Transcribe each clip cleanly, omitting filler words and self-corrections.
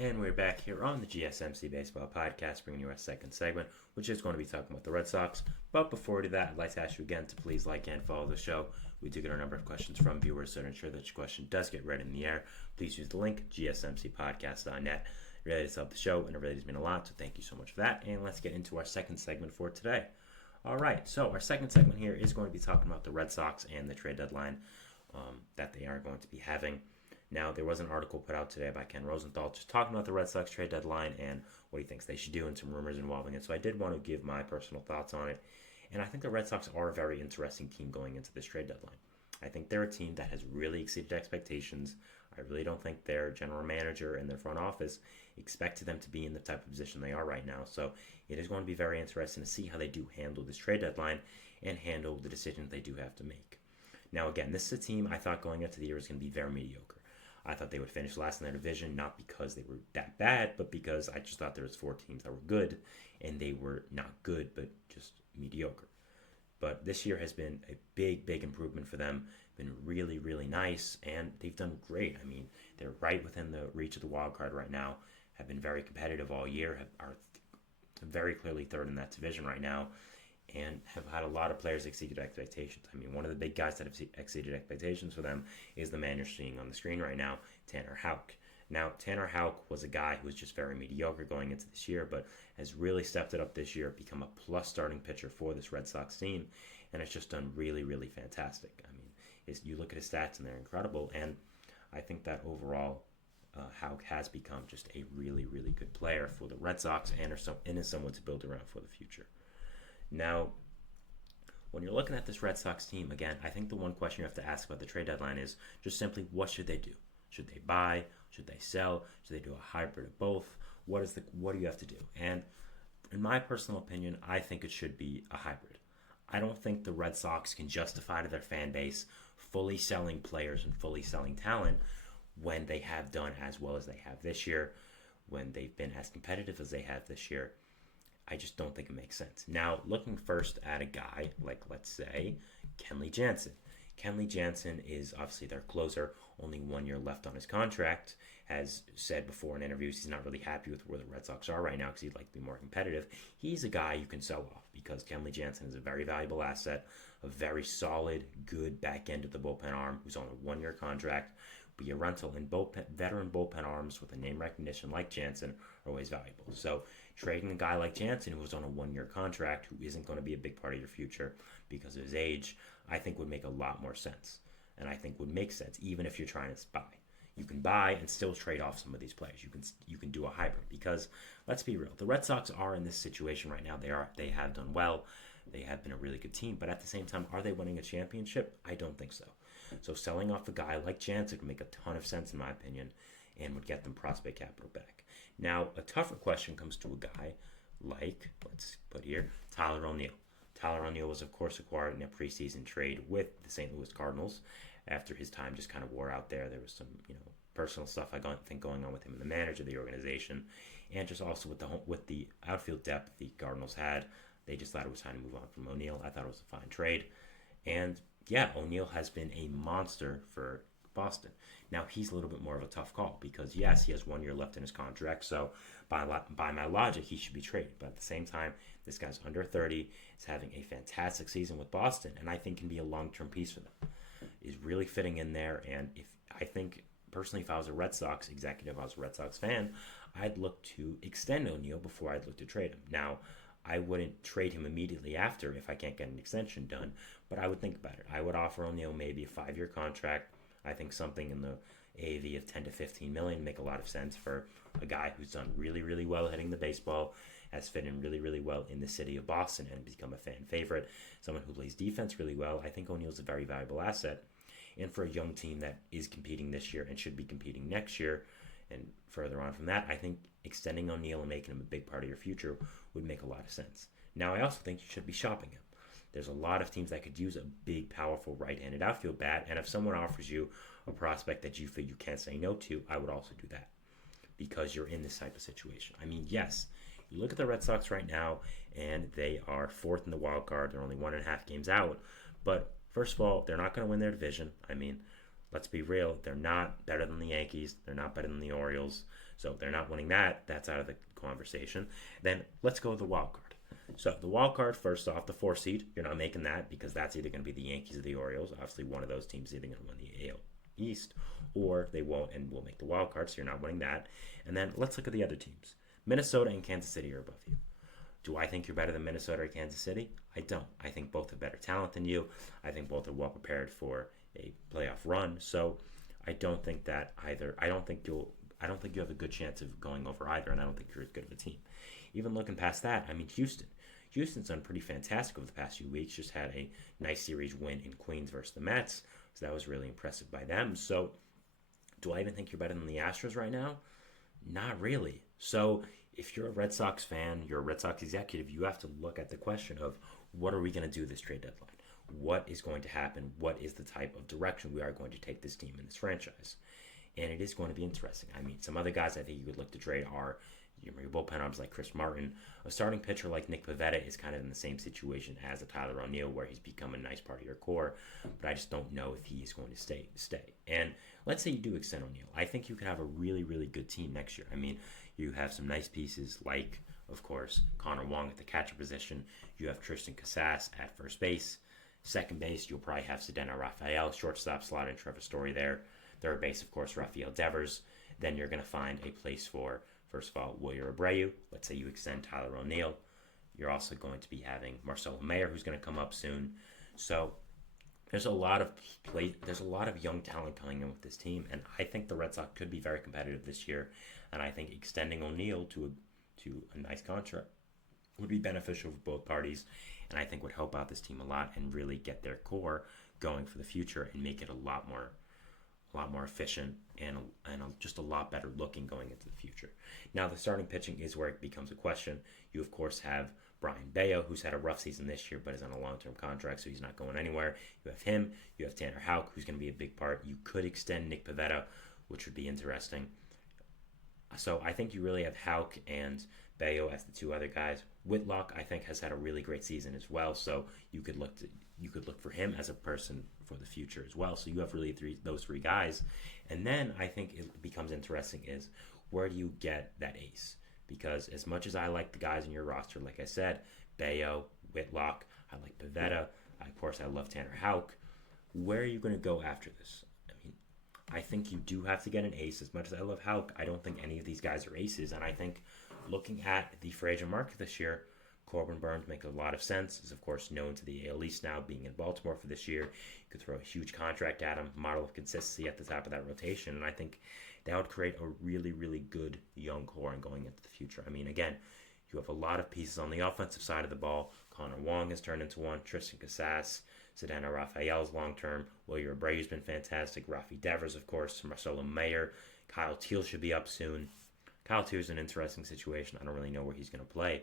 And we're back here on the GSMC Baseball Podcast, bringing you our second segment, which is going to be talking about the Red Sox. But before we do that, I'd like to ask you again to please like and follow the show. We do get a number of questions from viewers, so to ensure that your question does get read in the air, please use the link, gsmcpodcast.net. It really does help the show, and it really does mean a lot, so thank you so much for that. And let's get into our second segment for today. All right, so our second segment here is going to be talking about the Red Sox and the trade deadline that they are going to be having. Now, there was an article put out today by Ken Rosenthal just talking about the Red Sox trade deadline and what he thinks they should do and some rumors involving it. So I did want to give my personal thoughts on it. And I think the Red Sox are a very interesting team going into this trade deadline. I think they're a team that has really exceeded expectations. I really don't think their general manager and their front office expected them to be in the type of position they are right now. So it is going to be very interesting to see how they do handle this trade deadline and handle the decisions they do have to make. Now, again, this is a team I thought going into the year was going to be very mediocre. I thought they would finish last in their division, not because they were that bad, but because I just thought there was 4 teams that were good, and they were not good, but just mediocre. But this year has been a big, big improvement for them. Been really, really nice, and they've done great. I mean, they're right within the reach of the wild card right now, have been very competitive all year, are very clearly third in that division right now, and have had a lot of players exceeded expectations. I mean, one of the big guys that have exceeded expectations for them is the man you're seeing on the screen right now, Tanner Houck. Now, Tanner Houck was a guy who was just very mediocre going into this year, but has really stepped it up this year, become a plus starting pitcher for this Red Sox team, and has just done really, really fantastic. I mean, you look at his stats and they're incredible, and I think that overall Houck has become just a really, really good player for the Red Sox and is someone to build around for the future. Now, when you're looking at this Red Sox team, again, I think the one question you have to ask about the trade deadline is just simply, what should they do? Should they buy? Should they sell? Should they do a hybrid of both? What do you have to do? And in my personal opinion, I think it should be a hybrid. I don't think the Red Sox can justify to their fan base fully selling players and fully selling talent when they have done as well as they have this year, when they've been as competitive as they have this year. I just don't think it makes sense. Now, looking first at a guy like, let's say, Kenley Jansen. Kenley Jansen is obviously their closer, only 1 year left on his contract. Has said before in interviews he's not really happy with where the Red Sox are right now because he'd like to be more competitive. He's a guy you can sell off because Kenley Jansen is a very valuable asset, a very solid, good back end of the bullpen arm who's on a 1 year contract. Be a rental, and veteran bullpen arms with a name recognition like Jansen are always valuable. So trading a guy like Jansen who's on a 1 year contract, who isn't going to be a big part of your future because of his age, I think would make a lot more sense. And I think would make sense even if you're trying to buy. You can buy and still trade off some of these players. You can do a hybrid because let's be real, the Red Sox are in this situation right now. They have done well. They have been a really good team, but at the same time, are they winning a championship? I don't think so. So selling off a guy like Jansen would make a ton of sense in my opinion and would get them prospect capital back. Now, a tougher question comes to a guy like, let's put here, Tyler O'Neill. Tyler O'Neill was, of course, acquired in a preseason trade with the St. Louis Cardinals after his time just kind of wore out there. There was some, personal stuff I think going on with him and the manager of the organization, and just also with the outfield depth the Cardinals had. They just thought it was time to move on from O'Neill. I thought it was a fine trade. And yeah, O'Neill has been a monster for Boston. Now, he's a little bit more of a tough call because, yes, he has 1 year left in his contract, so by my logic, he should be traded. But at the same time, this guy's under 30, is having a fantastic season with Boston, and I think can be a long-term piece for them. Is really fitting in there, and personally, if I was a Red Sox executive, I was a Red Sox fan, I'd look to extend O'Neill before I'd look to trade him. Now, I wouldn't trade him immediately after if I can't get an extension done, but I would think about it. I would offer O'Neill maybe a 5-year contract. I think something in the AAV of 10 to 15 million make a lot of sense for a guy who's done really, really well hitting the baseball, has fit in really, really well in the city of Boston and become a fan favorite, someone who plays defense really well. I think O'Neill's a very valuable asset. And for a young team that is competing this year and should be competing next year, and further on from that, I think extending O'Neill and making him a big part of your future would make a lot of sense. Now, I also think you should be shopping him. There's a lot of teams that could use a big, powerful right-handed outfield bat, and if someone offers you a prospect that you feel you can't say no to, I would also do that because you're in this type of situation. I mean, yes, you look at the Red Sox right now, and they are 4th in the wild card. They're only 1.5 games out, but first of all, they're not going to win their division. I mean, let's be real, they're not better than the Yankees. They're not better than the Orioles. So they're not winning that. That's out of the conversation. Then let's go to the wild card. So the wild card, first off, the 4 seed, you're not making that because that's either going to be the Yankees or the Orioles. Obviously, one of those teams is either going to win the AL East or they won't and will make the wild card, so you're not winning that. And then let's look at the other teams. Minnesota and Kansas City are above you. Do I think you're better than Minnesota or Kansas City? I don't. I think both have better talent than you. I think both are well prepared for a playoff run. So I don't think that either. I don't think you have a good chance of going over either, and I don't think you're as good of a team. Even looking past that, I mean, Houston's done pretty fantastic over the past few weeks. Just had a nice series win in Queens versus the Mets, so that was really impressive by them. So do I even think you're better than the Astros right now? Not really. So if you're a Red Sox fan, you're a Red Sox executive, you have to look at the question of what are we going to do this trade deadline? What is going to happen? What is the type of direction we are going to take this team and this franchise? And it is going to be interesting. I mean, some other guys I think you could look to trade are your bullpen arms like Chris Martin. A starting pitcher like Nick Pivetta is kind of in the same situation as a Tyler O'Neill, where he's become a nice part of your core, but I just don't know if he's going to stay. And let's say you do extend O'Neill. I think you could have a really, really good team next year. I mean, you have some nice pieces like, of course, Connor Wong at the catcher position. You have Tristan Casas at first base. Second base, you'll probably have Cedeno Rafael. Shortstop, slot in Trevor Story there. Third base, of course, Rafael Devers. Then you're going to find a place for, first of all, Wilyer Abreu. Let's say you extend Tyler O'Neill. You're also going to be having Marcelo Mayer, who's going to come up soon. So there's a lot of young talent coming in with this team, and I think the Red Sox could be very competitive this year. And I think extending O'Neill to a nice contract would be beneficial for both parties, and I think would help out this team a lot and really get their core going for the future and make it a lot more efficient and just a lot better looking going into the future. Now, the starting pitching is where it becomes a question. You, of course, have Brian Bayo, who's had a rough season this year, but is on a long-term contract, so he's not going anywhere. You have him. You have Tanner Houck, who's going to be a big part. You could extend Nick Pivetta, which would be interesting. So I think you really have Houck and Bayo as the two other guys. Whitlock, I think, has had a really great season as well, so you could look for him as a person for the future as well. So you have really those three guys. And then I think it becomes interesting is where do you get that ace? Because as much as I like the guys in your roster, like I said, Bayo, Whitlock, I like Pivetta, of course I love Tanner Houck. Where are you going to go after this? I think you do have to get an ace. As much as I love Houck, I don't think any of these guys are aces. And I think looking at the free agent market this year, Corbin Burnes makes a lot of sense. Is of course known to the AL East now, being in Baltimore for this year. You could throw a huge contract at him, model of consistency at the top of that rotation, and I think that would create a really, really good young core and going into the future. I mean, again, you have a lot of pieces on the offensive side of the ball. Connor Wong has turned into one. Tristan Casas, Cedeno Rafael's long-term. Wilyer Abreu's been fantastic. Rafi Devers, of course. Marcelo Mayer. Kyle Teal should be up soon. Kyle Teal is an interesting situation. I don't really know where he's going to play.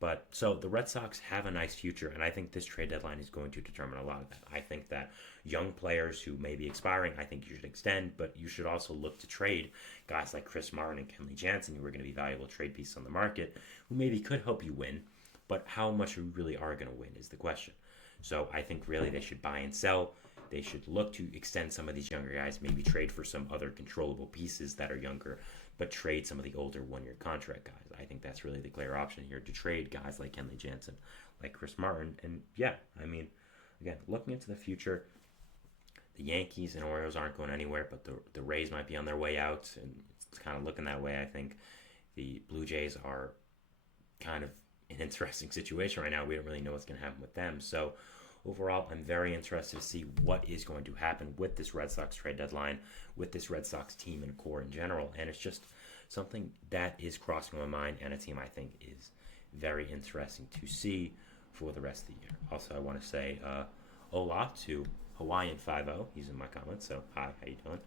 But so the Red Sox have a nice future, and I think this trade deadline is going to determine a lot of that. I think that young players who may be expiring, I think you should extend, but you should also look to trade guys like Chris Martin and Kenley Jansen, who are going to be valuable trade pieces on the market, who maybe could help you win, but how much you really are going to win is the question. So I think really they should buy and sell. They should look to extend some of these younger guys, maybe trade for some other controllable pieces that are younger, but trade some of the older one-year contract guys. I think that's really the clear option here, to trade guys like Kenley Jansen, like Chris Martin. And yeah, I mean, again, looking into the future, the Yankees and Orioles aren't going anywhere, but the Rays might be on their way out, and it's kind of looking that way. I think the Blue Jays are kind of an interesting situation right now. We don't really know what's going to happen with them. So overall, I'm very interested to see what is going to happen with this Red Sox trade deadline, with this Red Sox team and core in general. And it's just something that is crossing my mind, and a team I think is very interesting to see for the rest of the year. Also, I want to say hola to Hawaiian 5-0. He's in my comments, so hi, how you doing?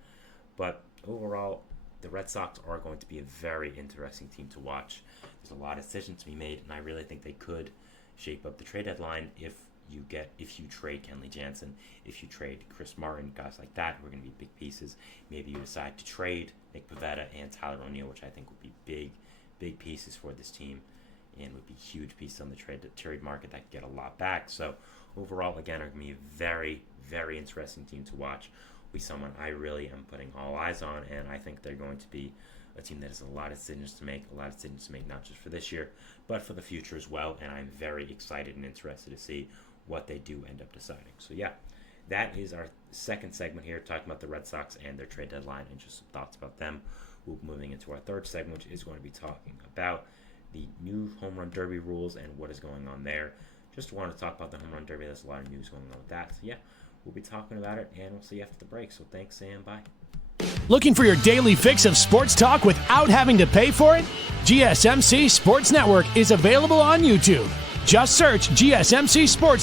But overall, the Red Sox are going to be a very interesting team to watch. There's a lot of decisions to be made, and I really think they could shape up the trade deadline if you trade Kenley Jansen, if you trade Chris Martin, guys like that who are going to be big pieces. Maybe you decide to trade Nick Pivetta and Tyler O'Neill, which I think would be big pieces for this team and would be huge pieces on the trade market that could get a lot back. So overall, again, are going to be a very, very interesting team to watch. be someone I really am putting all eyes on, and I think they're going to be a team that has a lot of decisions to make, not just for this year, but for the future as well, and I'm very excited and interested to see what they do end up deciding. So yeah, that is our second segment here, talking about the Red Sox and their trade deadline and just some thoughts about them. We'll be moving into our third segment, which is going to be talking about the new home run derby rules and what is going on there. Just wanted to talk about the home run derby. There's a lot of news going on with that. So yeah, we'll be talking about it, and we'll see you after the break. So thanks, and bye. Looking for your daily fix of sports talk without having to pay for it? GSMC Sports Network is available on YouTube. Just search GSMC Sports